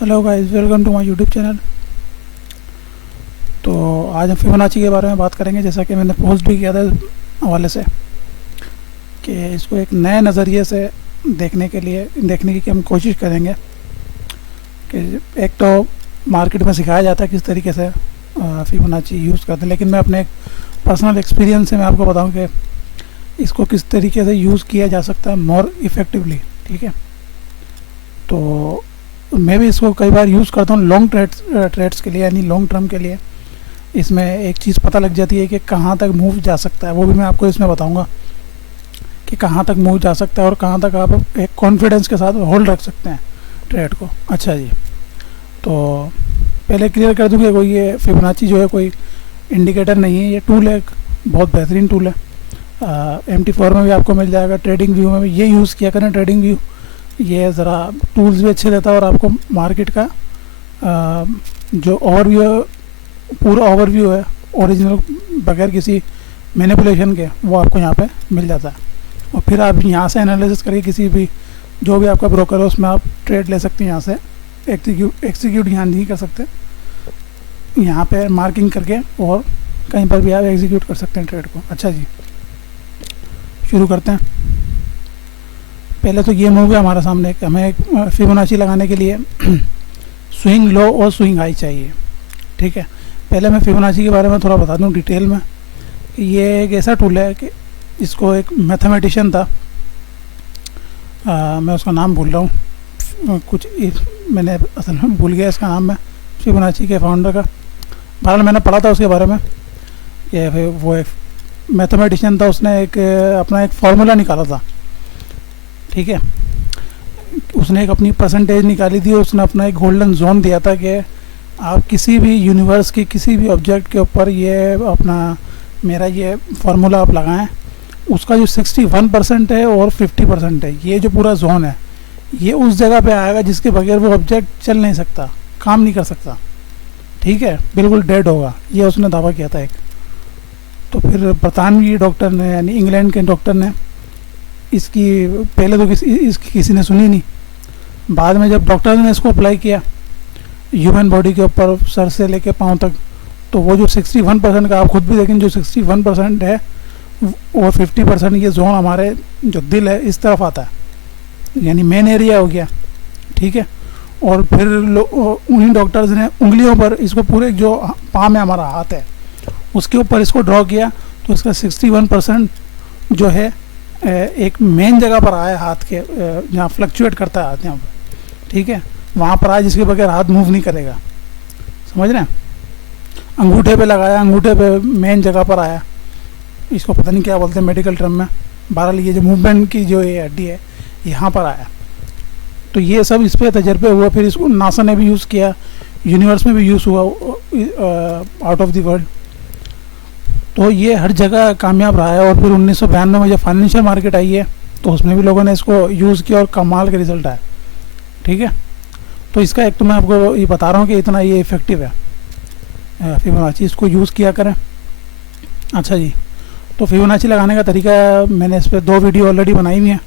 Hello guys, welcome to my YouTube channel. तो आज हम फिबोनाची के बारे में बात करेंगे, जैसा कि मैंने पोस्ट भी किया था हवाले से कि इसको एक नए नज़रिए से देखने की हम कोशिश करेंगे कि एक तो मार्केट में सिखाया जाता है किस तरीके से फिबोनाची यूज़ करते हैं, लेकिन मैं अपने एक पर्सनल एक्सपीरियंस से मैं आपको बताऊं कि इसको किस तरीके से यूज़ किया जा सकता है मोर इफ़ेक्टिवली। ठीक है, तो मैं भी इसको कई बार यूज़ करता हूँ लॉन्ग ट्रेड्स के लिए, यानी लॉन्ग टर्म के लिए। इसमें एक चीज़ पता लग जाती है कि कहाँ तक मूव जा सकता है, वो भी मैं आपको इसमें बताऊंगा कि कहाँ तक मूव जा सकता है और कहाँ तक आप एक कॉन्फिडेंस के साथ होल्ड रख सकते हैं ट्रेड को। अच्छा जी, तो पहले क्लियर कर दूँ कि कोई ये फिबोनाची जो है कोई इंडिकेटर नहीं है, ये टूल है, एक बहुत बेहतरीन टूल है। MT4 में भी आपको मिल जाएगा, ट्रेडिंग व्यू में भी ये यूज़ किया करें। ट्रेडिंग व्यू ये ज़रा टूल्स भी अच्छे देता है और आपको मार्केट का जो ओवरव्यू है, पूरा ओवरव्यू है ओरिजिनल, बगैर किसी मैनिपुलेशन के, वो आपको यहाँ पे मिल जाता है। और फिर आप यहाँ से एनालिसिस करके किसी भी जो भी आपका ब्रोकर है उसमें आप ट्रेड ले सकते हैं। यहाँ से एक्सिक्यूट यहाँ नहीं कर सकते, यहाँ पे मार्किंग करके और कहीं पर भी आप एग्जीक्यूट कर सकते हैं ट्रेड को। अच्छा जी, शुरू करते हैं। पहले तो ये मूव है हमारे सामने, हमें फिबोनाची लगाने के लिए स्विंग लो और स्विंग हाई चाहिए। ठीक है, पहले मैं फिबोनाची के बारे में थोड़ा बता दूं डिटेल में। ये एक ऐसा टूल है कि इसको एक मैथमेटिशियन था, मैं उसका नाम भूल रहा हूँ, मैंने असल में भूल गया इसका नाम, मैं फिबोनाची के फाउंडर का। बहरहाल मैंने पढ़ा था उसके बारे में कि वो एक मैथमेटिशियन था, उसने एक अपना एक फार्मूला निकाला था। ठीक है, उसने एक अपनी परसेंटेज निकाली थी, उसने अपना एक गोल्डन जोन दिया था कि आप किसी भी यूनिवर्स की किसी भी ऑब्जेक्ट के ऊपर ये अपना मेरा ये फार्मूला आप लगाएं, उसका जो 61% है और 50% है, ये जो पूरा जोन है ये उस जगह पे आएगा जिसके बगैर वो ऑब्जेक्ट चल नहीं सकता, काम नहीं कर सकता। ठीक है, बिल्कुल डेड होगा, ये उसने दावा किया था एक। तो फिर बरतानवी डॉक्टर ने, यानी इंग्लैंड के डॉक्टर ने इसकी पहले तो किसी ने सुनी नहीं। बाद में जब डॉक्टर ने इसको अप्लाई किया ह्यूमन बॉडी के ऊपर, सर से लेके पाँव तक, तो वो जो 61% का, आप खुद भी देखें, जो 61% है और 50% ये जोन हमारे जो दिल है इस तरफ आता है, यानी मेन एरिया हो गया। ठीक है, और फिर उन्हीं डॉक्टर्स ने उंगलियों पर इसको, पूरे जो पाँव में हमारा हाथ है उसके ऊपर इसको ड्रॉ किया, तो इसका 61% जो है एक मेन जगह पर आया हाथ के, जहाँ फ्लक्चुएट करता है हाथ यहाँ पर। ठीक है, वहाँ पर आया जिसके बगैर हाथ मूव नहीं करेगा, समझ रहे हैं। अंगूठे पे लगाया, अंगूठे पे मेन जगह पर आया, इसको पता नहीं क्या बोलते हैं मेडिकल टर्म में। बहरहाल ये जो मूवमेंट की जो ये हड्डी है यहाँ पर आया। तो ये सब इस पर तजर्बे हुए, फिर इसको नासा ने भी यूज़ किया, यूनिवर्स में भी यूज़ हुआ आउट ऑफ द वर्ल्ड। तो ये हर जगह कामयाब रहा है। और फिर 1992 में जब फाइनेंशियल मार्केट आई है तो उसमें भी लोगों ने इसको यूज़ किया और कमाल के रिजल्ट आए। ठीक है, तो इसका एक तो मैं आपको ये बता रहा हूँ कि इतना ये इफ़ेक्टिव है फिबोनाची, इसको यूज़ किया करें। अच्छा जी, तो फिबोनाची लगाने का तरीका मैंने इस पर 2 वीडियो ऑलरेडी बनाई हुई हैं,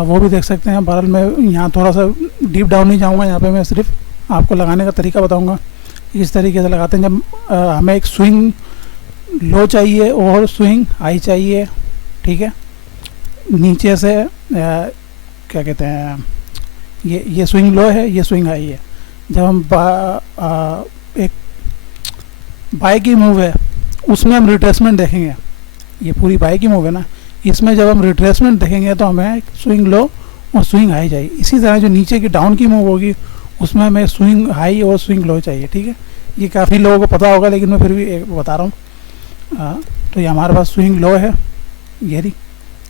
वो भी देख सकते हैं। बहरहाल मैं यहाँ थोड़ा सा डीप डाउन नहीं जाऊँगा, यहाँ पे मैं सिर्फ आपको लगाने का तरीका बताऊँगा किस तरीके से लगाते हैं। जब हमें एक स्विंग लो चाहिए और स्विंग हाई चाहिए, ठीक है, नीचे से क्या कहते हैं, ये स्विंग लो है, ये स्विंग हाई है। जब हम एक बाय की मूव है उसमें हम रिट्रेसमेंट देखेंगे, ये पूरी बाय की मूव है ना, इसमें जब हम रिट्रेसमेंट देखेंगे तो हमें स्विंग लो और स्विंग हाई चाहिए। इसी तरह जो नीचे की डाउन की मूव होगी उसमें हमें स्विंग हाई और स्विंग लो चाहिए। ठीक है, ये काफ़ी लोगों को पता होगा, लेकिन मैं फिर भी बता रहा हूँ। तो ये हमारे पास स्विंग लो है, ये रही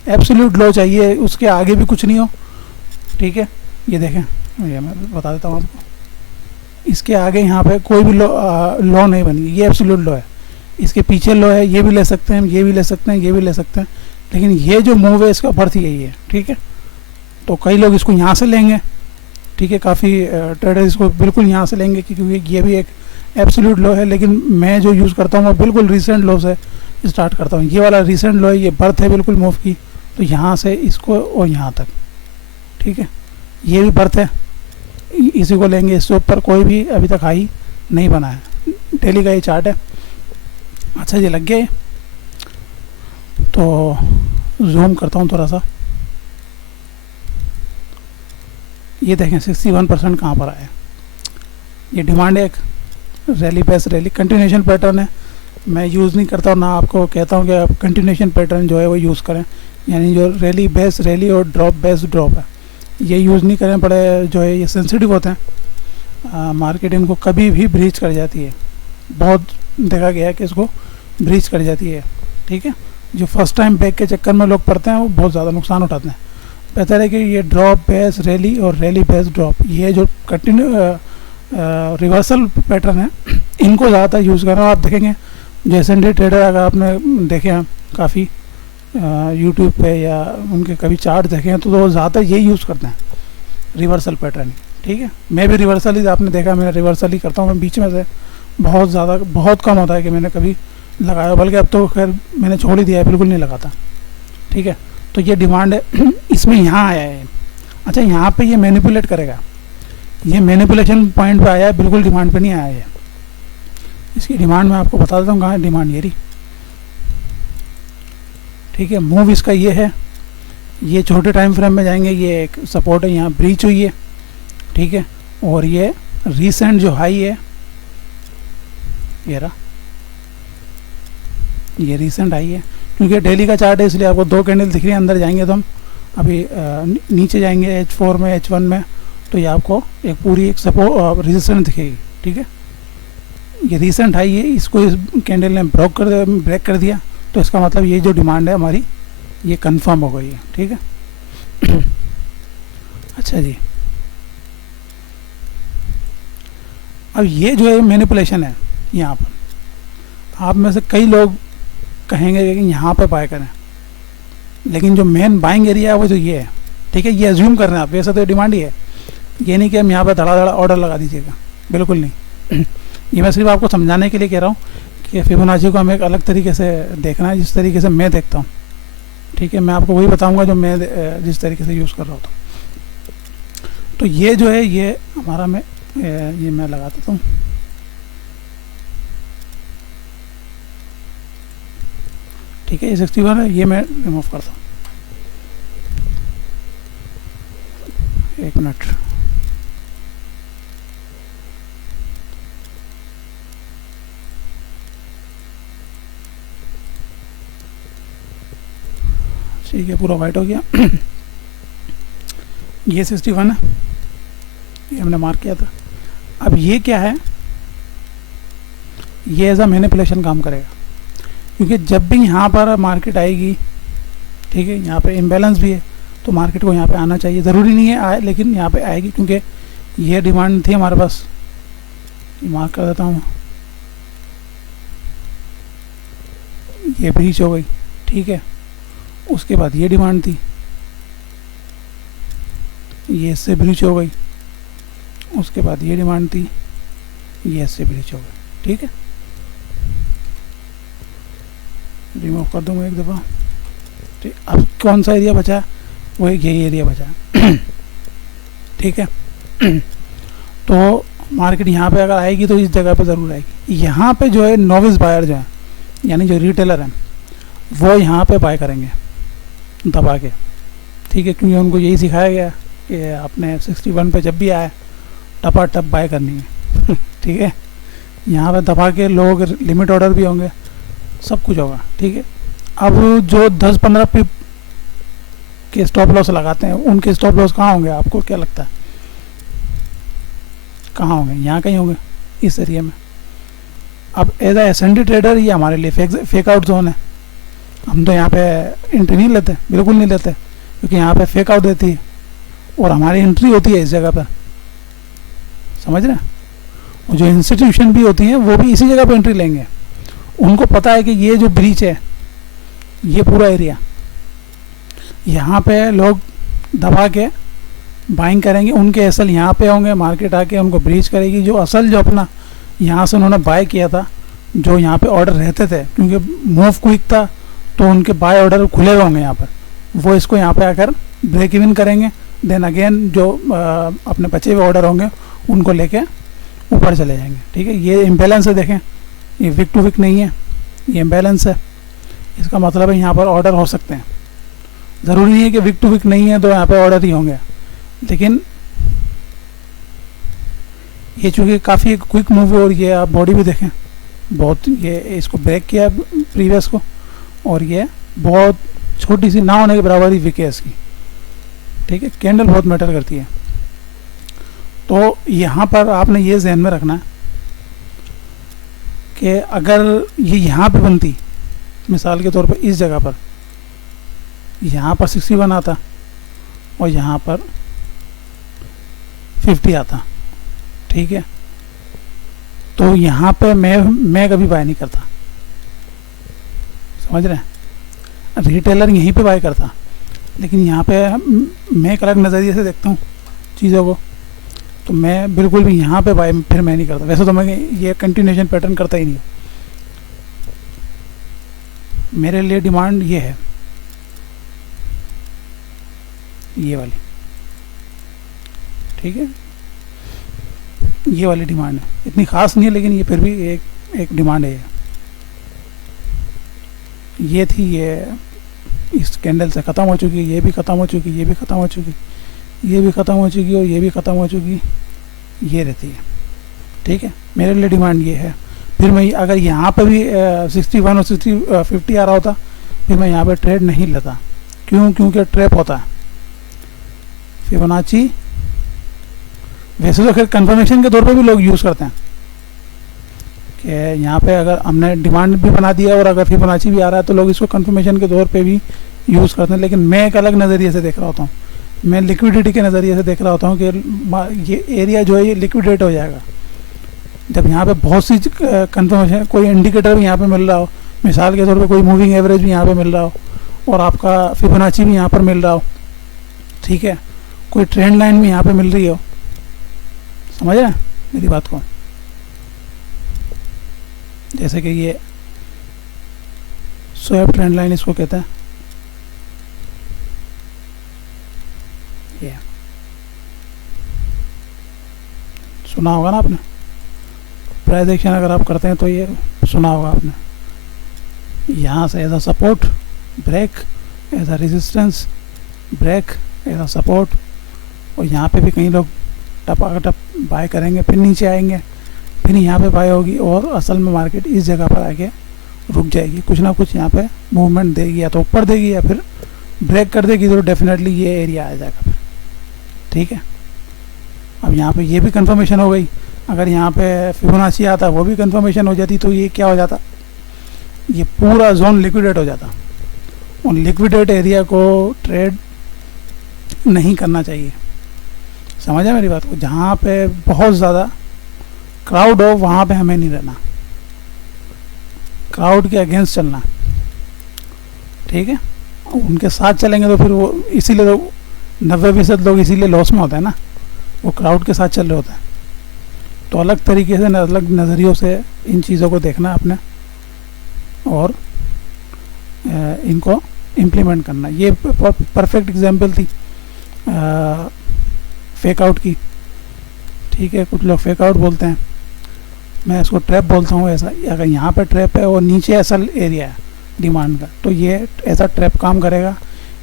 एब्सोल्यूट लो चाहिए, उसके आगे भी कुछ नहीं हो। ठीक है, ये देखें, ये मैं बता देता हूँ आपको, इसके आगे यहाँ पे कोई भी लो नहीं बनी, ये एब्सोल्यूट लो है। इसके पीछे लो है, ये भी ले सकते हैं, ये भी ले सकते हैं, ये भी ले सकते हैं, लेकिन ये जो मूव है इसका बर्थ यही है। ठीक है, तो कई लोग इसको यहाँ से लेंगे। ठीक है, काफ़ी ट्रेडर इसको बिल्कुल यहाँ से लेंगे क्योंकि ये भी एक एब्सोल्यूट लो है, लेकिन मैं जो यूज़ करता हूँ वो बिल्कुल रिसेंट लो से स्टार्ट करता हूँ। ये वाला रिसेंट लो है, ये बर्थ है बिल्कुल मूव की, तो यहाँ से इसको और यहाँ तक। ठीक है, ये भी बर्थ है, इसी को लेंगे। इससे ऊपर कोई भी अभी तक हाई नहीं बना है। डेली का ये चार्ट है। अच्छा ये लग गया है, तो जूम करता हूँ थोड़ा सा। ये देखें 61% कहाँ पर आया। ये डिमांड है, एक rally base rally continuation pattern है। मैं यूज़ नहीं करता हूँ, ना आपको कहता हूँ कि आप कंटिन्यूशन पैटर्न जो है वो यूज़ करें, यानी जो रैली बेस रैली और ड्रॉप बेस ड्रॉप है ये यूज़ नहीं करें। बड़े जो है ये सेंसिटिव होते हैं, मार्केट इनको कभी भी ब्रीच कर जाती है। बहुत देखा गया है कि इसको ब्रीच कर जाती है, ठीक है। जो फर्स्ट टाइम बैक के चक्कर में लोग पड़ते हैं वो बहुत ज़्यादा नुकसान उठाते हैं। बेहतर है कि ये ड्रॉप बेस रैली और रैली बेस ड्रॉप, ये जो कंटिन्यू रिवर्सल पैटर्न है इनको ज़्यादातर यूज़ करें। आप देखेंगे जो S&P ट्रेडर अगर आपने देखे हैं काफ़ी यूट्यूब पे या उनके कभी चार्ट देखे हैं तो ज़्यादातर यही यूज़ करते हैं, रिवर्सल पैटर्न, ठीक है। मैं भी रिवर्सल ही, आपने देखा मैं रिवर्सल ही करता हूँ। मैं बीच में से बहुत ज़्यादा बहुत कम होता है कि मैंने कभी लगाया, बल्कि अब तो खैर मैंने छोड़ ही दिया है, बिल्कुल नहीं लगाता, ठीक है। तो ये डिमांड है इसमें यहाँ आया है। अच्छा यहाँ पे ये मैनिपुलेट करेगा, ये मैनिपुलेशन पॉइंट पे आया है, बिल्कुल डिमांड पे नहीं आया है। इसकी डिमांड मैं आपको बता देता हूँ कहाँ है डिमांड, ये रही, ठीक है। मूव इसका ये है, ये छोटे टाइम फ्रेम में जाएंगे, ये एक सपोर्ट है, यहाँ ब्रीच हुई है, ठीक है। और ये रीसेंट जो हाई है ये रहा, ये रीसेंट हाई है। क्योंकि डेली का चार्ट है इसलिए आपको दो कैंडल दिख रही है। अंदर जाएंगे तो हम अभी नीचे जाएंगे H4 में H1 में, तो ये आपको एक पूरी एक सपोर्ट रेजिस्टेंस दिखेगी, ठीक है। ये रीसेंट हाई है, इसको इस कैंडल ने ब्रेक कर दिया, तो इसका मतलब ये जो डिमांड है हमारी ये कंफर्म हो गई है, ठीक है। अच्छा जी, अब ये जो है मैनिपुलेशन है यहाँ पर। आप में से कई लोग कहेंगे कि यहाँ पे बाय करें, लेकिन जो मेन बाइंग एरिया है वो जो ये है, ठीक है। ये अज्यूम कर रहे हैं आप, वैसे तो डिमांड ही है, ये नहीं कि हम यहाँ पे धड़ा धड़ा ऑर्डर लगा दीजिएगा, बिल्कुल नहीं। ये मैं सिर्फ आपको समझाने के लिए कह रहा हूँ कि फिबोनाची को हमें एक अलग तरीके से देखना है, जिस तरीके से मैं देखता हूँ, ठीक है। मैं आपको वही बताऊँगा जो मैं जिस तरीके से यूज़ कर रहा होता हूँ। तो ये जो है ये हमारा ये मैं लगा देता हूँ, ठीक है। ये 61 है, ये मैं रिमूव करता हूँ, एक मिनट। ठीक है, पूरा वाइट हो गया। ये 61 है, ये हमने मार्क किया था। अब ये क्या है, ये एज अ मैनिपुलेशन काम करेगा, क्योंकि जब भी यहाँ पर मार्केट आएगी, ठीक है, यहाँ पे इम्बैलेंस भी है तो मार्केट को यहाँ पे आना चाहिए, ज़रूरी नहीं है आए, लेकिन यहाँ पे आएगी, क्योंकि ये डिमांड थी हमारे पास। मार्क कर देता हूँ, ये ब्रीच हो गई, ठीक है। उसके बाद ये डिमांड थी, ये इससे ब्रीच हो गई। उसके बाद ये डिमांड थी, ये इससे ब्रीच हो गई, ठीक है। रिमूव कर दूंगा एक दफ़ा, ठीक। अब कौन सा एरिया बचा है, वो यही एरिया बचा है, ठीक है। तो मार्केट यहाँ पे अगर आएगी तो इस जगह पे ज़रूर आएगी। यहाँ पे जो है नोविस बायर जो है, यानी जो रिटेलर हैं, वो यहाँ पे बाय करेंगे दबा के, ठीक है। क्योंकि उनको यही सिखाया गया कि आपने 61 पे जब भी आए टपा टप बाय करनी है, ठीक है। यहाँ पे दबा के लोग लिमिट ऑर्डर भी होंगे, सब कुछ होगा, ठीक है। अब जो 10-15 पिप के स्टॉप लॉस लगाते हैं, उनके स्टॉप लॉस कहाँ होंगे, आपको क्या लगता है कहाँ होंगे? यहाँ कहीं होंगे, इस एरिया में। अब एज ए S&P ट्रेडर ये हमारे लिए फेक आउट जोन है। हम तो यहाँ पे एंट्री नहीं लेते, बिल्कुल नहीं लेते, क्योंकि यहाँ पे फेक आउट देती है और हमारी एंट्री होती है इस जगह पर, समझ रहे हैं। और जो इंस्टीट्यूशन भी होती हैं वो भी इसी जगह पर एंट्री लेंगे। उनको पता है कि ये जो ब्रीच है, ये पूरा एरिया, यहाँ पे लोग दबा के बाइंग करेंगे, उनके असल यहाँ पे होंगे, मार्केट आके उनको ब्रीच करेगी। जो असल जो अपना यहाँ से उन्होंने बाय किया था, जो यहाँ पे ऑर्डर रहते थे, क्योंकि मूव क्विक था तो उनके बाय ऑर्डर खुले हुए होंगे यहाँ पर, वो इसको यहाँ पे आकर ब्रेक इवन करेंगे, देन अगेन जो अपने बचे हुए ऑर्डर होंगे उनको लेके ऊपर चले जाएंगे। ठीक है, ये इम्बैलेंस है, देखें ये विक टू विक नहीं है, ये इम्बैलेंस है। इसका मतलब है यहाँ पर ऑर्डर हो सकते हैं, ज़रूरी नहीं है कि विक टू विक नहीं है तो यहाँ पर ऑर्डर ही होंगे। लेकिन ये चूँकि काफ़ी क्विक मूव है और ये आप बॉडी भी देखें बहुत, ये इसको ब्रेक किया प्रीवियस को और ये बहुत छोटी सी ना होने के बराबर ही विक है इसकी। ठीक है, कैंडल बहुत मैटर करती है। तो यहाँ पर आपने ये ध्यान में रखना है कि अगर ये यहाँ पे बनती, मिसाल के तौर पर इस जगह पर यहाँ पर 61 आता और यहाँ पर 50 आता, ठीक है, तो यहाँ पे मैं कभी बाय नहीं करता, समझ रहे हैं। रिटेलर यहीं पे बाय करता, लेकिन यहाँ पे मैं एक अलग नज़रिए से देखता हूँ चीज़ों को, तो मैं बिल्कुल भी यहाँ पे बाय फिर मैं नहीं करता। वैसे तो मैं ये कंटिन्यूएशन पैटर्न करता ही नहीं हूँ। मेरे लिए डिमांड ये है, ये वाली, ठीक है, ये वाली डिमांड है। इतनी ख़ास नहीं है लेकिन ये फिर भी एक डिमांड है। ये थी, ये इस कैंडल से ख़त्म हो चुकी, ये भी ख़त्म हो चुकी, ये भी ख़त्म हो चुकी, ये भी ख़त्म हो चुकी और ये भी ख़त्म हो चुकी, ये रहती है। ठीक है, मेरे लिए डिमांड ये है। फिर मैं अगर यहाँ पर भी 61 और 50 आ रहा होता, फिर मैं यहाँ पे ट्रेड नहीं लेता। क्यों? क्योंकि ट्रैप होता है फिबोनाची। वैसे तो खैर कंफर्मेशन के तौर पे भी लोग यूज़ करते हैं कि यहाँ पे अगर हमने डिमांड भी बना दिया और अगर फिबोनाची भी आ रहा है तो लोग इसको कंफर्मेशन के तौर पे भी यूज़ करते हैं। लेकिन मैं एक अलग नज़रिए से देख रहा होता हूँ, मैं लिक्विडिटी के नज़रिए से देख रहा होता हूँ कि ये एरिया जो है ये लिक्विडेट हो जाएगा जब यहाँ पे बहुत सी कंफर्मेशन, कोई इंडिकेटर भी यहाँ पे मिल रहा हो, मिसाल के तौर पे कोई मूविंग एवरेज भी यहाँ पे मिल रहा हो और आपका फिबोनाची भी यहाँ पर मिल रहा हो, ठीक है, कोई ट्रेंड लाइन भी यहाँ पे मिल रही हो। समझ रहे हैं मेरी बात को? जैसे कि ये स्वैप ट्रेंड लाइन इसको कहते हैं, ये सुना होगा ना आपने। प्राइस एक्शन अगर आप करते हैं तो ये सुना होगा आपने। यहाँ से as a support break, as a resistance break, as a support, और यहाँ पे भी कई लोग टपाटप बाय करेंगे, फिर नीचे आएंगे, फिर यहाँ पे बाय होगी और असल में मार्केट इस जगह पर आके रुक जाएगी। कुछ ना कुछ यहाँ पे मूवमेंट देगी, या तो ऊपर देगी या फिर ब्रेक कर देगी, तो डेफिनेटली ये एरिया आ जाएगा फिर। ठीक है, अब यहाँ पे ये भी कंफर्मेशन हो गई। अगर यहाँ पे फिबोनाची आता, वो भी कंफर्मेशन हो जाती, तो ये क्या हो जाता, ये पूरा जोन लिक्विडेट हो जाता। और लिक्विडेट एरिया को ट्रेड नहीं करना चाहिए। समझा मेरी बात को? जहाँ पे बहुत ज़्यादा क्राउड हो वहाँ पे हमें नहीं रहना, क्राउड के अगेंस्ट चलना। ठीक है, उनके साथ चलेंगे तो फिर वो, इसीलिए तो 90% लोग इसीलिए लॉस में होते हैं ना, वो क्राउड के साथ चल रहे होते हैं। तो अलग तरीके से, अलग नज़रियों से इन चीज़ों को देखना अपने और इनको इम्प्लीमेंट करना। ये परफेक्ट एग्जांपल थी फेक आउट की। ठीक है, कुछ लोग फेक आउट बोलते हैं, मैं इसको ट्रैप बोलता हूँ। ऐसा अगर यहाँ पर ट्रैप है और नीचे ऐसा एरिया है डिमांड का, तो ये ऐसा ट्रैप काम करेगा।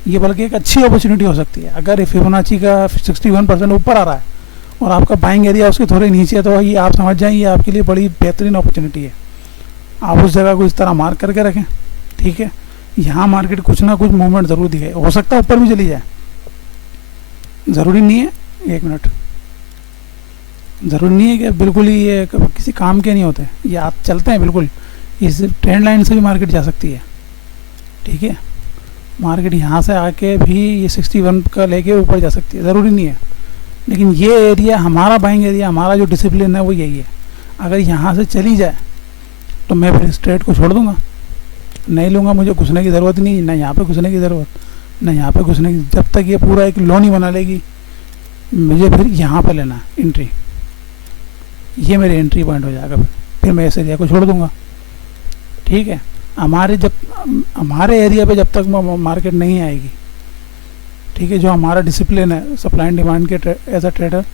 ये बल्कि एक अच्छी अपॉर्चुनिटी हो सकती है। अगर फिबोनाची का 61% ऊपर आ रहा है और आपका बाइंग एरिया उसके थोड़े नीचे है, तो ये आप समझ जाएं ये आपके लिए बड़ी बेहतरीन अपॉर्चुनिटी है। आप उस जगह को इस तरह मार्क करके रखें। ठीक है, यहाँ मार्केट कुछ ना कुछ मूवमेंट ज़रूर दिखाए, हो सकता है ऊपर भी चली जाए, ज़रूरी नहीं है। एक मिनट, ज़रूरी नहीं है कि बिल्कुल ही ये किसी काम के नहीं होते, ये आप चलते हैं बिल्कुल। इस ट्रेंड लाइन से भी मार्केट जा सकती है। ठीक है, मार्केट यहाँ से आके भी ये 61 का लेके ऊपर जा सकती है, ज़रूरी नहीं है। लेकिन ये एरिया हमारा बाइंग एरिया, हमारा जो डिसिप्लिन है वो यही है। अगर यहाँ से चली जाए तो मैं फिर इस ट्रेड को छोड़ दूँगा, नहीं लूँगा। मुझे घुसने की ज़रूरत नहीं, ना यहाँ पे घुसने की ज़रूरत, ना यहाँ पे घुसने की। जब तक ये पूरा एक लोन ही बना लेगी, मुझे फिर यहाँ पे लेना एंट्री, ये मेरे एंट्री पॉइंट हो जाएगा। फिर मैं इस एरिया को छोड़ दूँगा। ठीक है, हमारे एरिया पे जब तक मार्केट नहीं आएगी, ठीक है, जो हमारा डिसिप्लिन है सप्लाई एंड डिमांड के एज अ ट्रेडर,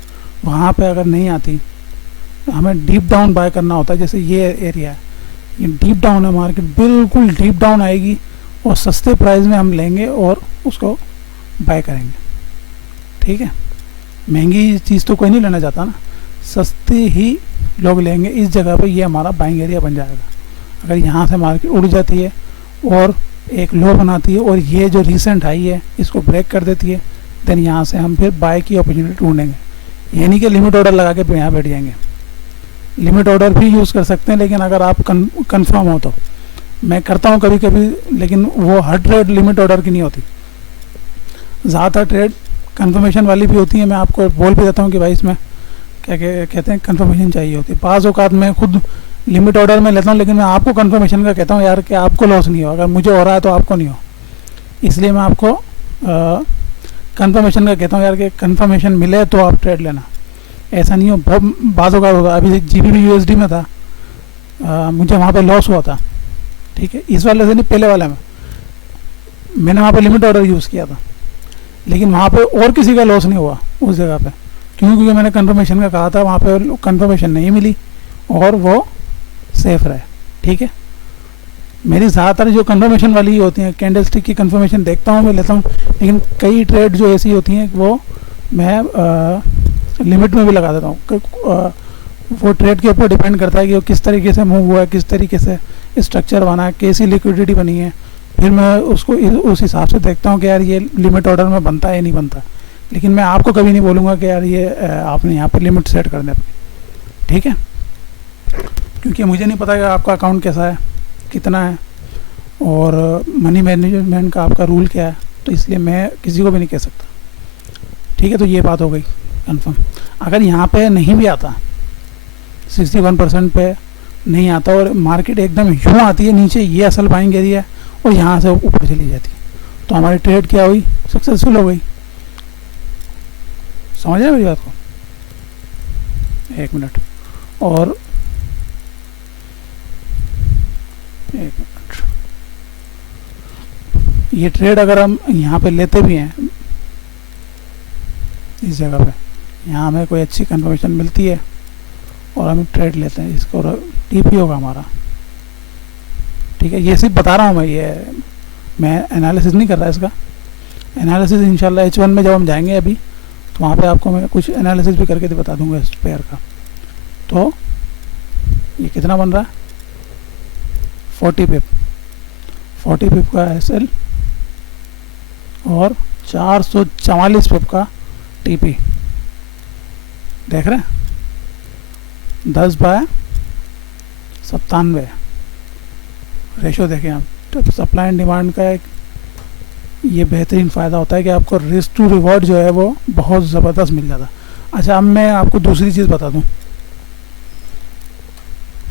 वहाँ पे अगर नहीं आती, हमें डीप डाउन बाय करना होता है। जैसे ये एरिया है, ये डीप डाउन है मार्केट, बिल्कुल डीप डाउन आएगी और सस्ते प्राइस में हम लेंगे और उसको बाय करेंगे। ठीक है, महंगी चीज़ तो कोई नहीं लेना चाहता ना, सस्ते ही लोग लेंगे। इस जगह पे ये हमारा बाइंग एरिया बन जाएगा। अगर यहाँ से मार्केट उड़ जाती है और एक लो बनाती है और ये जो रिसेंट हाई है इसको ब्रेक कर देती है, देन यहाँ से हम फिर बाय की अपॉर्चुनिटी ढूंढेंगे। ये नहीं कि लिमिट ऑर्डर लगा के यहाँ बैठ जाएंगे, लिमिट ऑर्डर भी यूज़ कर सकते हैं, लेकिन अगर आप कंफर्म हो तो। मैं करता हूँ कभी कभी, लेकिन वो हर ट्रेड लिमिट ऑर्डर की नहीं होती, ज़्यादातर ट्रेड कंफर्मेशन वाली भी होती है। मैं आपको बोल भी देता हूँ कि भाई इसमें क्या कहते हैं, कंफर्मेशन चाहिए होती है। बाज़ औक़ात मैं खुद लिमिट ऑर्डर में लेता हूँ, लेकिन मैं आपको कंफर्मेशन का कहता हूँ यार कि आपको लॉस नहीं हो, अगर मुझे हो रहा है तो आपको नहीं हो, इसलिए मैं आपको कंफर्मेशन का कहता हूँ यार कि कंफर्मेशन मिले तो आप ट्रेड लेना। ऐसा नहीं हो, बहुत बाज़ औक़ात होता। अभी GBP USD में था, मुझे वहाँ पे लॉस हुआ था। ठीक है, इस वाले से नहीं, पहले वाले में मैंने वहाँ पे लिमिट ऑर्डर यूज़ किया था, लेकिन वहाँ पे और किसी का लॉस नहीं हुआ उस जगह पे। क्यों? क्योंकि मैंने कंफर्मेशन का कहा था, वहाँ पे कंफर्मेशन नहीं मिली और वो सेफ रहे। ठीक है, मेरी ज़्यादातर जो कंफर्मेशन वाली होती हैं, कैंडलस्टिक की कंफर्मेशन देखता हूँ, मैं लेता हूँ, लेकिन कई ट्रेड जो ऐसी होती हैं वो मैं लिमिट में भी लगा देता हूँ। वो ट्रेड के ऊपर डिपेंड करता है कि वो किस तरीके से मूव हुआ है, किस तरीके से स्ट्रक्चर बना है, कैसी लिक्विडिटी बनी है, फिर मैं उसको उस हिसाब से देखता हूँ कि यार ये लिमिट ऑर्डर में बनता है या नहीं बनता। लेकिन मैं आपको कभी नहीं बोलूँगा कि यार ये आपने यहाँ पर लिमिट सेट कर दें अपनी। ठीक है, क्योंकि मुझे नहीं पता कि आपका अकाउंट कैसा है, कितना है, और मनी मैनेजमेंट का आपका रूल क्या है, तो इसलिए मैं किसी को भी नहीं कह सकता। ठीक है, तो ये बात हो गई कंफर्म। अगर यहाँ पे नहीं भी आता, 61% पे नहीं आता और मार्केट एकदम यूँ आती है नीचे, ये असल बाइंग एरिया है, और यहाँ से ऊपर चली जाती है, तो हमारी ट्रेड क्या हुई, सक्सेसफुल हो गई। समझ रहे मेरी बात को? एक मिनट, और एक मिनट, ये ट्रेड अगर हम यहाँ पे लेते भी हैं, इस जगह पे यहाँ हमें कोई अच्छी कंफर्मेशन मिलती है और हम ट्रेड लेते हैं, इसको TP होगा हमारा। ठीक है, ये सिर्फ बता रहा हूँ मैं एनालिसिस नहीं कर रहा इसका। एनालिसिस इंशाल्लाह H1 में जब हम जाएंगे अभी, तो वहाँ पे आपको मैं कुछ एनालिसिस भी करके बता दूंगा इस पेयर का। तो ये कितना बन रहा है, 40 पिप, 40 पिप का SL और 444 पिप का TP। देख रहे हैं, 10/97 रेशो देखें आप। तो सप्लाई एंड डिमांड का एक ये बेहतरीन फ़ायदा होता है कि आपको रिस्क टू रिवॉर्ड जो है वो बहुत ज़बरदस्त मिल जाता है। अच्छा, अब मैं आपको दूसरी चीज़ बता दूं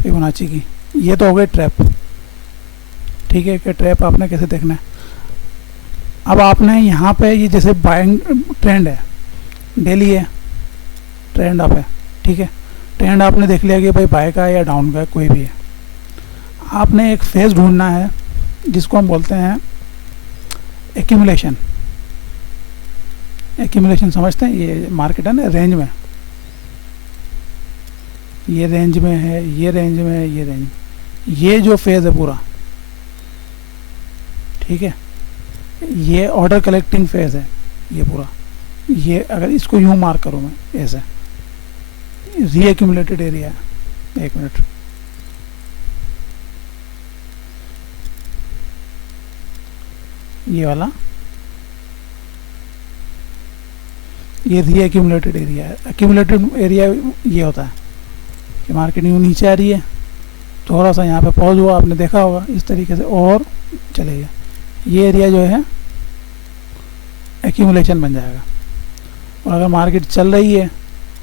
फिबोनाची की। ये तो हो गई ट्रैप। ठीक है, कि ट्रैप आपने कैसे देखना है। अब आपने यहाँ पे ये जैसे बाइंग ट्रेंड है, डेली है, ट्रेंड अप है। ठीक है, ट्रेंड आपने देख लिया कि भाई बाय का है या डाउन का है, कोई भी है। आपने एक फेज ढूंढना है जिसको हम बोलते हैं एक्यूमुलेशन। एक्यूमुलेशन समझते हैं? ये मार्केट है ना, रेंज में, ये रेंज में है, ये रेंज में है, ये रेंज में, ये जो फेज है पूरा, ठीक है, ये ऑर्डर कलेक्टिंग फेज है ये पूरा। ये अगर इसको यूं मार्क करूं मैं ऐसे, रीएक्यूमुलेटेड एरिया है। एक मिनट, ये वाला, ये रीएक्यूमुलेटेड एरिया है। एक्यूमुलेटेड एरिया ये होता है कि मार्केट यूँ नीचे आ रही है, थोड़ा सा यहाँ पे पॉज हुआ, आपने देखा होगा इस तरीके से, और चलेगा। ये एरिया जो है एक्यूमुलेशन बन जाएगा। और अगर मार्केट चल रही है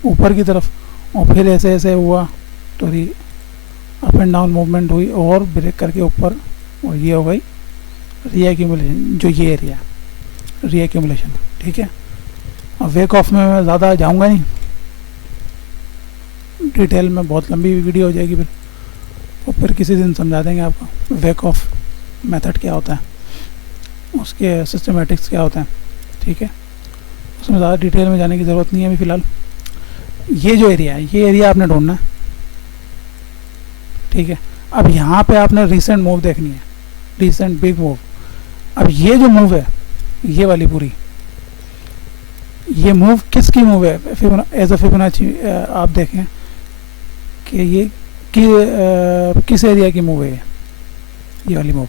ऊपर की तरफ और फिर ऐसे ऐसे हुआ तो अप एंड डाउन मूवमेंट हुई और ब्रेक करके ऊपर, और ये हो गई रीएक्यूमुलेशन, जो ये एरिया रीएक्यूमुलेशन। ठीक है, और वेक ऑफ में मैं ज़्यादा जाऊंगा नहीं, डिटेल में बहुत लंबी वीडियो हो जाएगी फिर, और फिर किसी दिन समझा देंगे आपको वेक ऑफ मेथड क्या होता है, उसके सिस्टमेटिक्स क्या होते हैं। ठीक है। उसमें ज़्यादा डिटेल में जाने की ज़रूरत नहीं है अभी फ़िलहाल। ये जो एरिया है, ये एरिया आपने ढूंढना है, ठीक है। अब यहाँ पे आपने रिसेंट मूव देखनी है, रिसेंट बिग मूव। अब ये जो मूव है, ये वाली पूरी, ये मूव किसकी मूव है? एज अ फिबोनाची आप देखें कि ये किस एरिया की मूव है, ये वाली मूव।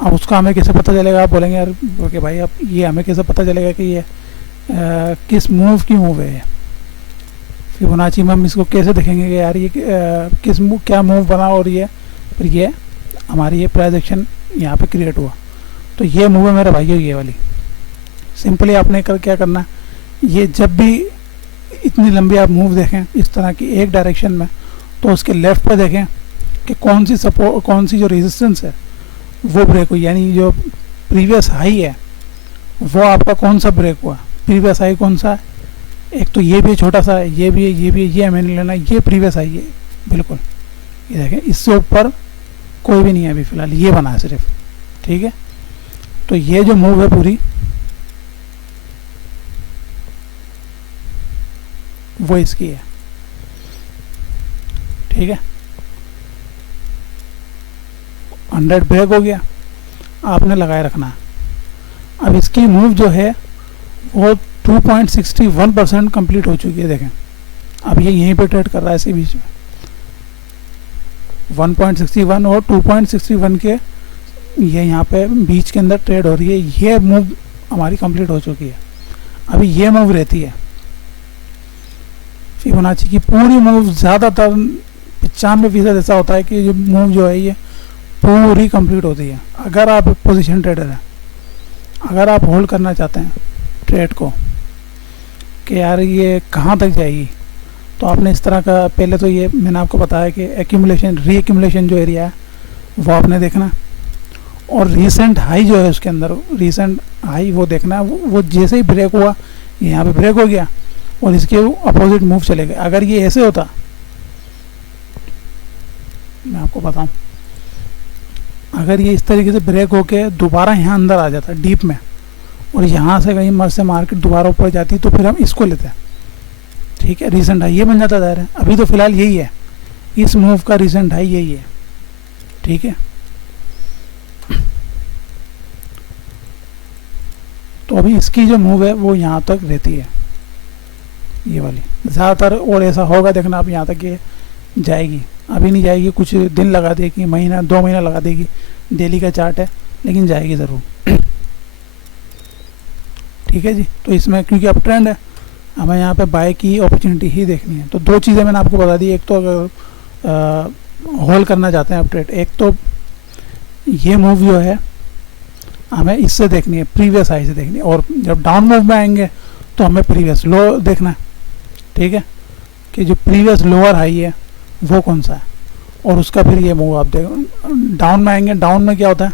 अब उसका हमें कैसे पता चलेगा? आप बोलेंगे यार कि भाई अब ये हमें कैसे पता चलेगा कि ये किस मूव की मूव है? फिबोनाची में हम इसको कैसे देखेंगे कि यार ये किस मूव, क्या मूव बना और ये फिर ये हमारी ये प्राइस एक्शन यहाँ पे क्रिएट हुआ। तो ये मूव है मेरे भाइयों, ये वाली। सिंपली आपने क्या करना, ये जब भी इतनी लंबी आप मूव देखें इस तरह की एक डायरेक्शन में, तो उसके लेफ्ट पे देखें कि कौन सी सपोर्ट, कौन सी जो रेजिस्टेंस है वो ब्रेक हुई, यानी जो प्रीवियस हाई है वो आपका कौन सा ब्रेक हुआ। प्रीवियस हाई कौन सा है? एक तो ये भी छोटा सा है, ये भी है, ये भी है, ये हमें नहीं लेना, ये प्रीवियस हाई है बिल्कुल। ये देखें, इससे ऊपर कोई भी नहीं है अभी फ़िलहाल, ये बना है सिर्फ, ठीक है। तो ये जो मूव है पूरी, वो इसकी है, ठीक है। 100 ब्रेक हो गया, आपने लगाए रखना है। अब इसकी मूव जो है वो 2.61% कंप्लीट हो चुकी है, देखें। अब ये यहीं पे ट्रेड कर रहा है इसी बीच में, 1.61 और 2.61 के ये यहाँ पे बीच के अंदर ट्रेड हो रही है। ये मूव हमारी कंप्लीट हो चुकी है। अभी ये मूव रहती है फिबोनाची की पूरी मूव। ज़्यादातर 95% ऐसा होता है कि जो मूव जो है ये पूरी कंप्लीट होती है। अगर आप पोजीशन ट्रेडर हैं, अगर आप होल्ड करना चाहते हैं ट्रेड को कि यार ये कहाँ तक जाएगी, तो आपने इस तरह का, पहले तो ये मैंने आपको बताया कि एक्यूमुलेशन, री एक्यूमुलेशन जो एरिया है वो आपने देखना है, और रीसेंट हाई जो है उसके अंदर, रीसेंट हाई वो देखना है। वो जैसे ही ब्रेक हुआ, यहाँ पे ब्रेक हो गया और इसके अपोजिट मूव चले गए। अगर ये ऐसे होता, मैं आपको बताऊं, अगर ये इस तरीके से ब्रेक होके दोबारा यहाँ अंदर आ जाता डीप में, और यहाँ से कहीं मर से मार्केट दोबारा ऊपर जाती, तो फिर हम इसको लेते हैं, ठीक है। रीसेंट हाई ये बन जाता दायरा। अभी तो फिलहाल यही है, इस मूव का रीसेंट हाई यही है, ठीक है। तो अभी इसकी जो मूव है वो यहाँ तक रहती है, ये वाली ज़्यादातर। और ऐसा होगा, देखना आप, यहाँ तक ये जाएगी। अभी नहीं जाएगी, कुछ दिन लगा देगी, महीना 2 महीना लगा देगी, डेली का चार्ट है, लेकिन जाएगी ज़रूर, ठीक है जी। तो इसमें क्योंकि अब ट्रेंड है, हमें यहाँ पे बाय की अपॉर्चुनिटी ही देखनी है। तो 2 चीज़ें मैंने आपको बता दी। एक तो अगर होल्ड करना चाहते हैं आप ट्रेड, एक तो ये मूव जो है हमें इससे देखनी है, प्रीवियस हाई से देखनी है, और जब डाउन मूव में आएंगे तो हमें प्रीवियस लो देखना है, ठीक है, कि जो प्रीवियस लोअर हाई है वो कौन सा है, और उसका फिर ये मूव आप देखो। डाउन में आएंगे, डाउन में क्या होता है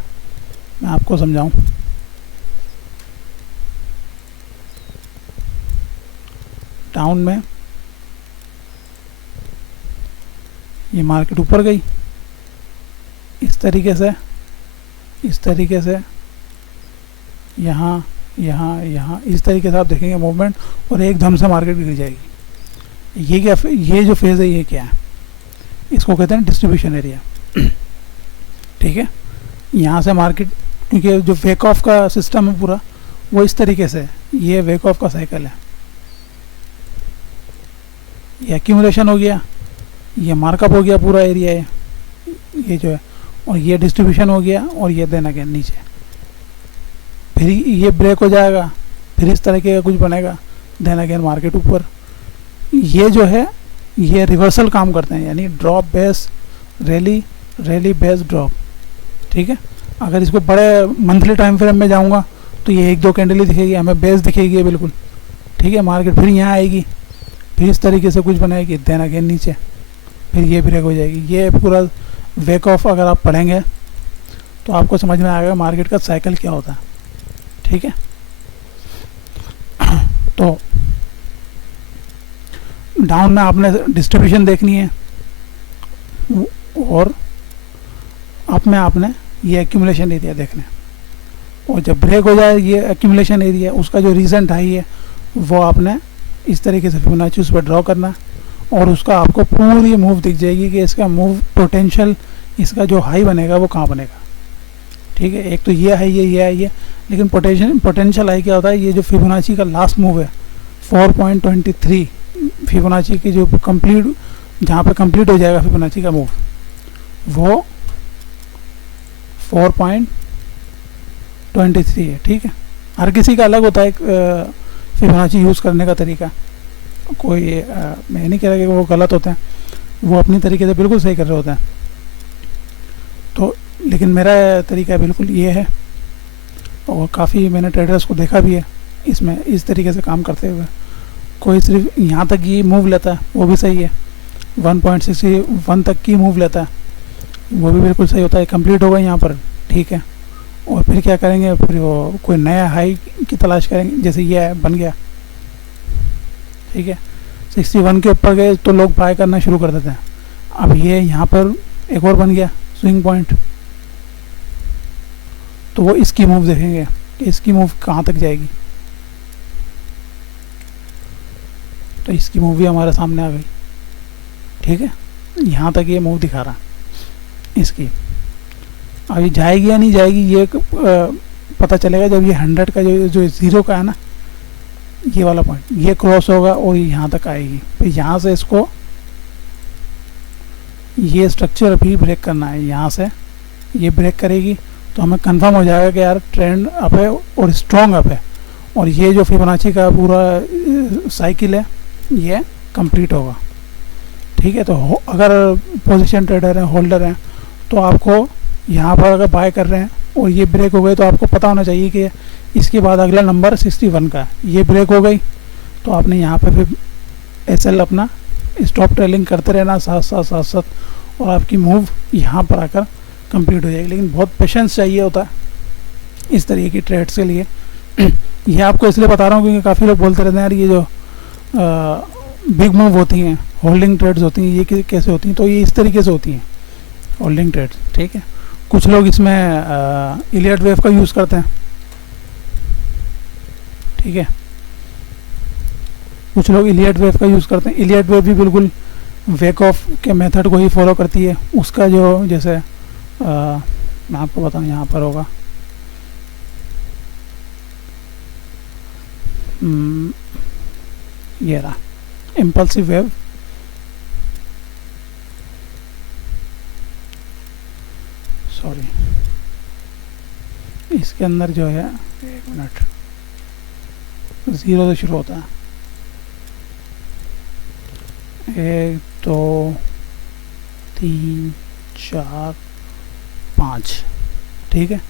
मैं आपको समझाऊं। डाउन में ये मार्केट ऊपर गई इस तरीके से, इस तरीके से, यहाँ यहाँ यहाँ, इस तरीके से आप देखेंगे मूवमेंट, और एकदम से मार्केट गिर जाएगी। ये क्या, ये जो फेज़ है ये क्या है, इसको कहते हैं डिस्ट्रीब्यूशन एरिया, ठीक है। यहाँ से मार्केट, क्योंकि जो वेक ऑफ का सिस्टम है पूरा वो इस तरीके से, ये वेक ऑफ का साइकिल है। ये एक्यूमुलेशन हो गया, ये मार्कअप हो गया पूरा एरिया है ये जो है, और ये डिस्ट्रीब्यूशन हो गया, और ये देन अगेन नीचे, फिर ये ब्रेक हो जाएगा, फिर इस तरह का कुछ बनेगा, देन अगेन मार्केट ऊपर। ये जो है ये रिवर्सल काम करते हैं, यानी drop base rally, rally base drop, ठीक है। अगर इसको बड़े मंथली टाइम फ्रेम में जाऊंगा तो ये 1-2 कैंडल ही दिखेगी, हमें बेस दिखेगी बिल्कुल, ठीक है। मार्केट फिर यहाँ आएगी, फिर इस तरीके से कुछ बनाएगी, देन अगेन नीचे, फिर ये ब्रेक हो जाएगी। ये पूरा वेक ऑफ अगर आप पढ़ेंगे तो आपको समझ में आएगा मार्केट का साइकिल क्या होता है, ठीक है। तो डाउन में आपने डिस्ट्रीब्यूशन देखनी है, और अप में आपने ये एक्यूमुलेशन एरिया देखना है। और जब ब्रेक हो जाए ये एक्यूमुलेशन एरिया, उसका जो रीसेंट हाई है वो आपने इस तरीके से फिबोनाची उस पर ड्रॉ करना है और उसका आपको पूरी मूव दिख जाएगी कि इसका मूव पोटेंशियल, इसका जो हाई बनेगा वो कहाँ बनेगा। ठीक है, एक तो ये हाई है, ये हाई है, लेकिन पोटेंशियल हाई क्या होता है, ये जो फिबोनाची का लास्ट मूव है 4.23 फिबोनाची की जो कंप्लीट, जहाँ पे कंप्लीट हो जाएगा फिबोनाची का मूव, वो 4.23 है। ठीक है, हर किसी का अलग होता है फिबोनाची यूज़ करने का तरीका। कोई मैं नहीं कह रहा कि वो गलत होते हैं, वो अपनी तरीके से बिल्कुल सही कर रहे होते हैं। तो लेकिन मेरा तरीका बिल्कुल ये है और काफ़ी मैंने ट्रेडर्स को देखा भी है इसमें इस तरीके से काम करते हुए। कोई सिर्फ यहाँ तक ही मूव लेता है, वो भी सही है, 1.61 तक की मूव लेता है, वो भी बिल्कुल सही होता है, कंप्लीट होगा यहाँ पर। ठीक है, और फिर क्या करेंगे, फिर वो कोई नया हाई की तलाश करेंगे, जैसे ये बन गया। ठीक है, 61 के ऊपर गए तो लोग बाय करना शुरू कर देते हैं। अब ये यहाँ पर एक और बन गया स्विंग पॉइंट, तो वो इसकी मूव देखेंगे कि इसकी मूव कहाँ तक जाएगी। तो इसकी मूव भी हमारे सामने आ गई। ठीक है, यहाँ तक ये मूव दिखा रहा है इसकी। अभी जाएगी या नहीं जाएगी ये पता चलेगा जब ये 100 का जो 0 का है ना, ये वाला पॉइंट ये क्रॉस होगा और यहाँ तक आएगी। फिर यहाँ से इसको ये स्ट्रक्चर अभी ब्रेक करना है, यहाँ से ये ब्रेक करेगी तो हमें कंफर्म हो जाएगा कि यार ट्रेंड अप है और स्ट्रॉन्ग अप है, और ये जो फिबोनाची का पूरा साइकिल है ये कंप्लीट होगा। ठीक है, तो अगर पोजीशन ट्रेडर हैं, होल्डर हैं, तो आपको यहाँ पर अगर बाय कर रहे हैं और ये ब्रेक हो गए तो आपको पता होना चाहिए कि इसके बाद अगला नंबर 61 का है। ये ब्रेक हो गई तो आपने यहाँ पे फिर एसएल अपना स्टॉप ट्रेलिंग करते रहना साथ साथ और आपकी मूव यहाँ पर आकर कंप्लीट हो जाएगी। लेकिन बहुत पेशेंस चाहिए होता है इस तरीके की ट्रेड्स के लिए। ये आपको इसलिए बता रहा हूँ क्योंकि काफ़ी लोग बोलते रहते हैं यार ये जो बिग मूव होती हैं, होल्डिंग ट्रेड्स होती हैं, ये कैसे होती हैं, तो ये इस तरीके से होती हैं होल्डिंग ट्रेड्स। ठीक है, कुछ लोग इसमें इलियट वेव का यूज़ करते हैं। ठीक है, कुछ लोग इलियट वेव का यूज़ करते हैं। इलियट वेव भी बिल्कुल वेक ऑफ के मेथड को ही फॉलो करती है। उसका जो जैसे मैं आपको बताऊँ, यहाँ पर होगा ये रहा इम्पल्सिव वेव। सॉरी, इसके अंदर जो है, एक मिनट, 0 से शुरू होता है, 1 2 3 4 5। ठीक है,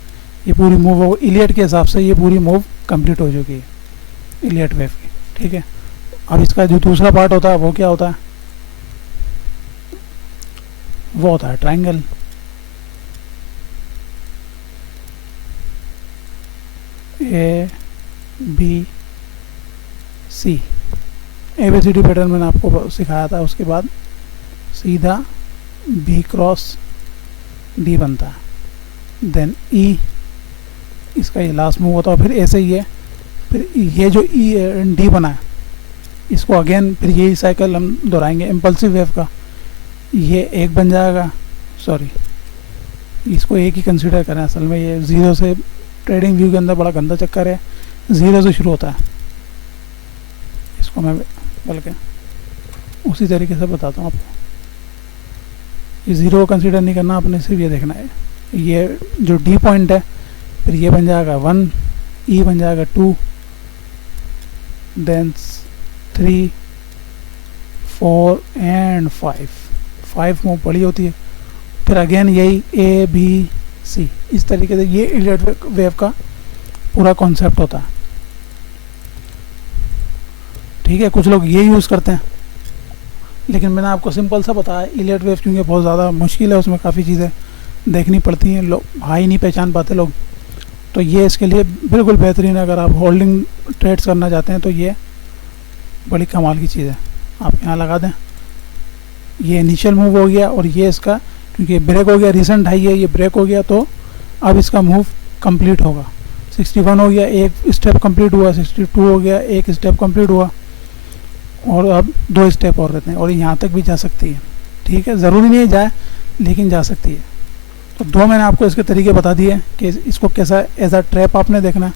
ये पूरी मूव हो इलियट के हिसाब से, ये पूरी मूव कंप्लीट हो चुकी है इलियट वेव की। ठीक है, अब इसका जो दूसरा पार्ट होता है वो क्या होता है, वो होता है triangle. A B C, ABCD pattern मैंने आपको सिखाया था। उसके बाद सीधा B क्रॉस D बनता है, देन E, इसका ये लास्ट मूव होता है। फिर ऐसे ही है, फिर ये जो D बना है इसको अगेन फिर यही साइकिल हम दोहराएंगे इम्पल्सिव वेव का। ये एक बन जाएगा, सॉरी इसको एक ही कंसीडर करें, असल में ये 0 से ट्रेडिंग व्यू के अंदर बड़ा गंदा चक्कर है, 0 से शुरू होता है। इसको मैं बल्कि उसी तरीके से बताता हूँ आपको। ये 0 को कंसीडर नहीं करना आपने, सिर्फ ये देखना है ये जो D पॉइंट है, फिर ये बन जाएगा 1, E बन जाएगा 2, देन 3 4 एंड 5 मूव बड़ी होती है। फिर अगेन यही A B C, इस तरीके से ये इलियट वेव का पूरा कॉन्सेप्ट होता है। ठीक है, कुछ लोग ये यूज़ करते हैं, लेकिन मैंने आपको सिंपल सा बताया इलियट वेव क्योंकि बहुत ज़्यादा मुश्किल है, उसमें काफ़ी चीज़ें देखनी पड़ती हैं, लोग हाई नहीं पहचान पाते लोग। तो ये इसके लिए बिल्कुल बेहतरीन है। अगर आप होल्डिंग ट्रेड्स करना चाहते हैं तो ये बड़ी कमाल की चीज़ है। आप यहाँ लगा दें, ये इनिशियल मूव हो गया और ये इसका क्योंकि ब्रेक हो गया, रिसेंट हाई है, ये ब्रेक हो गया, तो अब इसका मूव कंप्लीट होगा। 61 हो गया, एक स्टेप कंप्लीट हुआ, 62 हो गया, एक स्टेप कंप्लीट हुआ, और अब 2 स्टेप और रहते हैं, और यहाँ तक भी जा सकती है। ठीक है, ज़रूरी नहीं है जाए, लेकिन जा सकती है। तो 2 मैंने आपको इसके तरीके बता दिए कि इसको कैसा एज अ ट्रैप आपने देखना,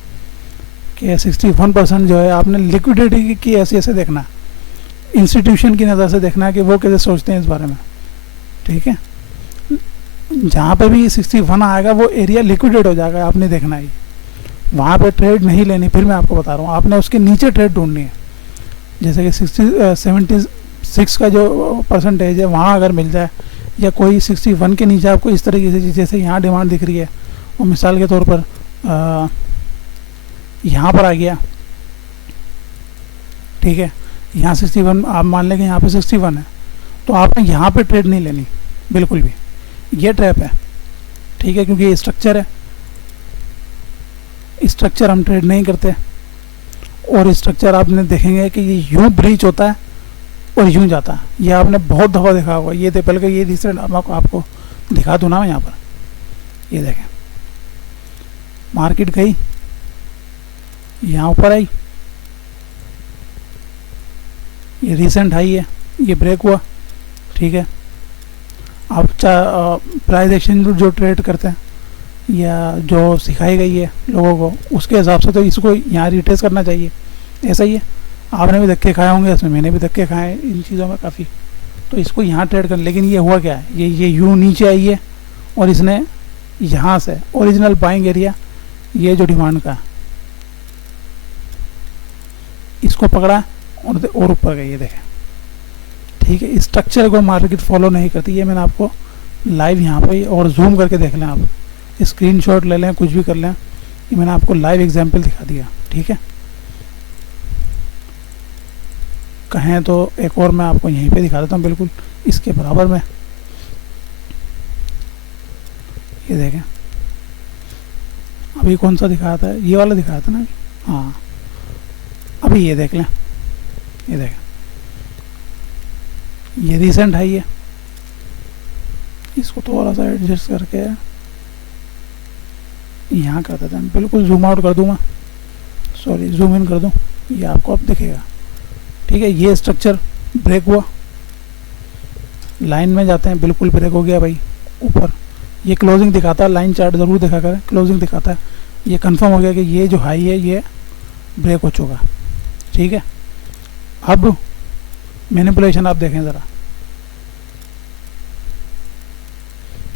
कि 61% जो है आपने लिक्विडिटी की ऐसे देखना, इंस्टीट्यूशन की नज़र से देखना कि वो कैसे सोचते हैं इस बारे में। ठीक है, जहाँ पे भी 61 आएगा वो एरिया लिक्विडेट हो जाएगा, आपने देखना ही, वहाँ पे ट्रेड नहीं लेनी। फिर मैं आपको बता रहा हूँ, आपने उसके नीचे ट्रेड ढूंढनी है। जैसे कि 76 का जो परसेंटेज है वहाँ अगर मिल जाए, या कोई 61 के नीचे आपको इस तरीके से, जैसे यहाँ डिमांड दिख रही है, और मिसाल के तौर पर यहाँ पर आ गया, ठीक है, यहाँ 61, आप मान लें कि यहाँ पे 61 है, तो आपने यहाँ पे ट्रेड नहीं लेनी बिल्कुल भी, ये ट्रैप है। ठीक है, क्योंकि ये स्ट्रक्चर है, स्ट्रक्चर हम ट्रेड नहीं करते, और स्ट्रक्चर आपने देखेंगे कि ये यूँ ब्रीच होता है और यूँ जाता है। ये आपने बहुत दफ़ा देखा होगा, ये थे बल्कि ये रिसेंट आपको दिखा दूँ ना मैं यहाँ पर, ये देखें, मार्केट गई, यहाँ ऊपर आई, ये रिसेंट हाई है, ये ब्रेक हुआ। ठीक है, आप प्राइस एक्शन जो ट्रेड करते हैं या जो सिखाई गई है लोगों को, उसके हिसाब से तो इसको यहाँ रिट्रेस करना चाहिए। ऐसा ही है, आपने भी धक्के खाए होंगे इसमें, मैंने भी धक्के खाए इन चीज़ों में काफ़ी, तो इसको यहाँ ट्रेड कर। लेकिन ये हुआ क्या है, ये यूँ नीचे आई है, और इसने यहाँ से ओरिजिनल बाइंग एरिया, ये जो डिमांड का, इसको पकड़ा और ऊपर गई, ये देखें। ठीक है, स्ट्रक्चर को मार्केट फॉलो नहीं करती, ये मैंने आपको लाइव यहाँ पे, और जूम करके देख लें, आप स्क्रीनशॉट ले लें, कुछ भी कर लें, ये मैंने आपको लाइव एग्जांपल दिखा दिया। ठीक है, कहें तो एक और मैं आपको यहीं पे दिखा देता हूँ, बिल्कुल इसके बराबर में, ये देखें, अभी कौन सा दिखाया था, ये वाला दिखाया था ना, हाँ, अभी ये देख लें, ये देखें, ये रिसेंट हाई है, इसको थोड़ा सा एडजस्ट करके यहाँ कर देते हैं, बिल्कुल जूम आउट कर दूँ मैं, सॉरी जूम इन कर दूँ, ये आपको अब दिखेगा। ठीक है, ये स्ट्रक्चर ब्रेक हुआ, लाइन में जाते हैं, बिल्कुल ब्रेक हो गया भाई ऊपर, ये क्लोजिंग दिखाता है, लाइन चार्ट ज़रूर दिखा करें, क्लोजिंग दिखाता है, ये कंफर्म हो गया कि ये जो हाई है ये ब्रेक हो चुका। ठीक है, अब मैनिपुलेशन आप देखें ज़रा,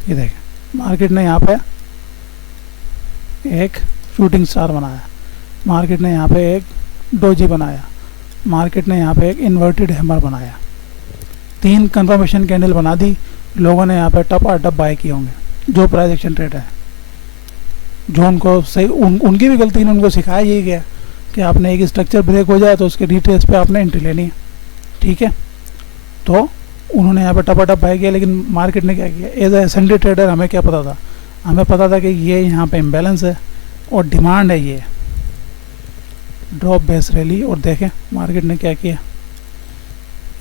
ये देखें, मार्केट ने यहाँ पे एक शूटिंग स्टार बनाया, मार्केट ने यहाँ पे एक डोजी बनाया, मार्केट ने यहाँ पे एक इन्वर्टेड हैमर बनाया, 3 कंफर्मेशन कैंडल बना दी, लोगों ने यहाँ पे टप बाय किए होंगे, जो प्राइस एक्शन ट्रेड है, जो उनको सही उनकी भी गलती नहीं, उनको सिखाया यही गया कि आपने एक स्ट्रक्चर ब्रेक हो जाए तो उसके डिटेल्स पे आपने एंट्री लेनी है। ठीक है, तो उन्होंने यहाँ पे टप बाय किया, लेकिन मार्केट ने क्या किया, एज ए संडे ट्रेडर हमें क्या पता था, हमें पता था कि ये यहाँ पे इम्बैलेंस है और डिमांड है, ये ड्रॉप बेस रैली, और देखें मार्केट ने क्या किया,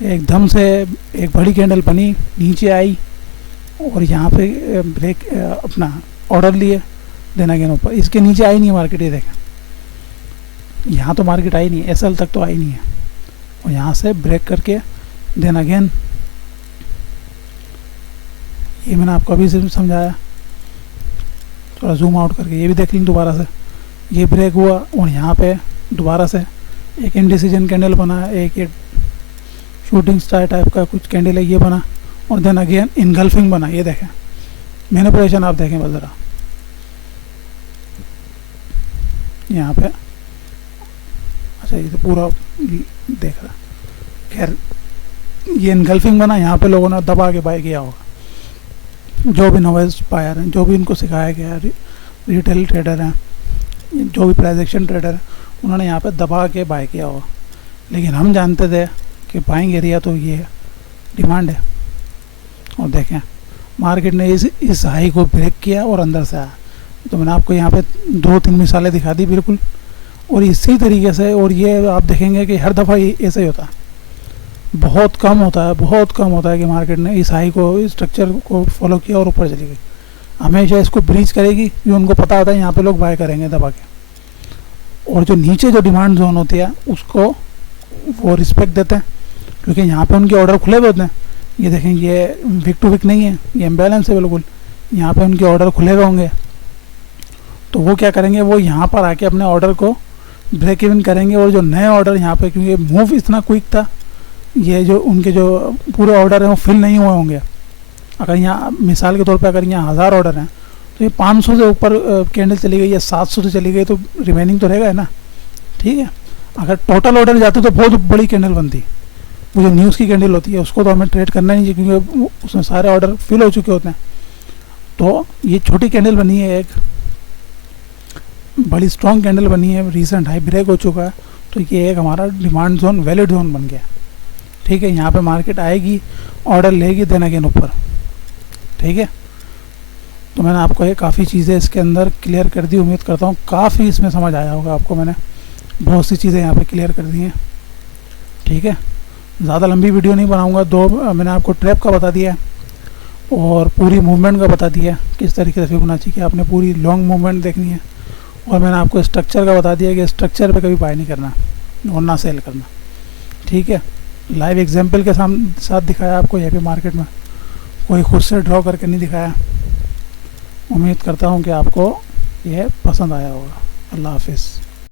एकदम से एक बड़ी कैंडल बनी, नीचे आई, और यहाँ पे ब्रेक अपना ऑर्डर लिए, देन अगेन ऊपर, इसके नीचे आई नहीं है मार्केट, ये देखें, यहाँ तो मार्केट आई नहीं है, एसएल तक तो आई नहीं है, और यहाँ से ब्रेक करके देन अगेन, ये मैंने आपको अभी से समझाया, थोड़ा जूम आउट करके ये भी देख लें दोबारा से, ये ब्रेक हुआ, और यहाँ पे दोबारा से एक इनडिसीजन कैंडल बना, एक ये शूटिंग स्टार टाइप का कुछ कैंडल है, ये बना, और देन अगेन इनगल्फिंग बना। ये देखें मैनिपुलेशन, आप देखें बस ज़रा, यहाँ पे, अच्छा ये तो पूरा देख रहा, खैर ये इनगल्फिंग बना, यहाँ पे लोगों ने दबा के बाय किया होगा, जो भी नोवेल्स बायर हैं, जो भी इनको सिखाया गया है, रिटेल ट्रेडर हैं, जो भी प्राइस एक्शन ट्रेडर है, उन्होंने यहाँ पे दबा के बाय किया होगा। लेकिन हम जानते थे कि बाइंग एरिया तो ये है, डिमांड है, और देखें मार्केट ने इस हाई को ब्रेक किया और अंदर से आया। तो मैंने आपको यहाँ पे 2-3 मिसालें दिखा दी बिल्कुल, और इसी तरीके से, और ये आप देखेंगे कि हर दफ़ा ऐसा ही होता है, बहुत कम होता है कि मार्केट ने इस हाई को, इस स्ट्रक्चर को फॉलो किया और ऊपर चली गई। हमेशा इसको ब्रीच करेगी, ये उनको पता होता है यहाँ पे लोग बाय करेंगे दबा के, और जो नीचे जो डिमांड जोन होती है उसको वो रिस्पेक्ट देते हैं, क्योंकि यहाँ पे उनके ऑर्डर खुले हुए होते हैं। ये देखें, ये विक टू विक नहीं है, ये इम्बैलेंस है बिल्कुल। यहाँ पे उनके ऑर्डर खुले हुए होंगे, तो वो क्या करेंगे, वो यहाँ पर आके अपने ऑर्डर को ब्रेक इवन करेंगे। और जो नए ऑर्डर यहाँ पे, क्योंकि मूव इतना क्विक था, ये जो उनके जो पूरे ऑर्डर हैं वो फिल नहीं हुए होंगे। अगर यहाँ मिसाल के तौर पे अगर यहाँ 1000 ऑर्डर हैं, तो ये 500 से ऊपर कैंडल चली गई या 700 से चली गई, तो रिमेनिंग तो रहेगा है ना, ठीक है। अगर टोटल ऑर्डर जाते तो बहुत बड़ी कैंडल बनती। वो जो न्यूज़ की कैंडल होती है उसको तो हमें ट्रेड करना नहीं चाहिए, क्योंकि उसमें सारे ऑर्डर फिल हो चुके होते हैं। तो ये छोटी कैंडल बनी है, एक बड़ी स्ट्रॉन्ग कैंडल बनी है, रिसेंट हाई ब्रेक हो चुका है, तो ये एक हमारा डिमांड जोन, वैलिड जोन बन गया, ठीक है। यहाँ पे मार्केट आएगी, ऑर्डर लेगी, देन अगेन ऊपर, ठीक है। तो मैंने आपको ये काफ़ी चीज़ें इसके अंदर क्लियर कर दी, उम्मीद करता हूँ काफ़ी इसमें समझ आया होगा आपको। मैंने बहुत सी चीज़ें यहाँ पे क्लियर कर दी हैं, ठीक है। ज़्यादा लंबी वीडियो नहीं बनाऊँगा, मैंने आपको ट्रैप का बता दिया है और पूरी मूवमेंट का बता दिया किस तरीके से फिबोनाची की आपने पूरी लॉन्ग मूवमेंट देखनी है। और मैंने आपको स्ट्रक्चर का बता दिया कि स्ट्रक्चर पे कभी बाय नहीं करना और ना सेल करना, ठीक है। लाइव एग्जांपल के साथ दिखाया आपको यहाँ पे मार्केट में, कोई खुद से ड्रॉ करके नहीं दिखाया। उम्मीद करता हूँ कि आपको यह पसंद आया होगा। अल्लाह हाफिज़।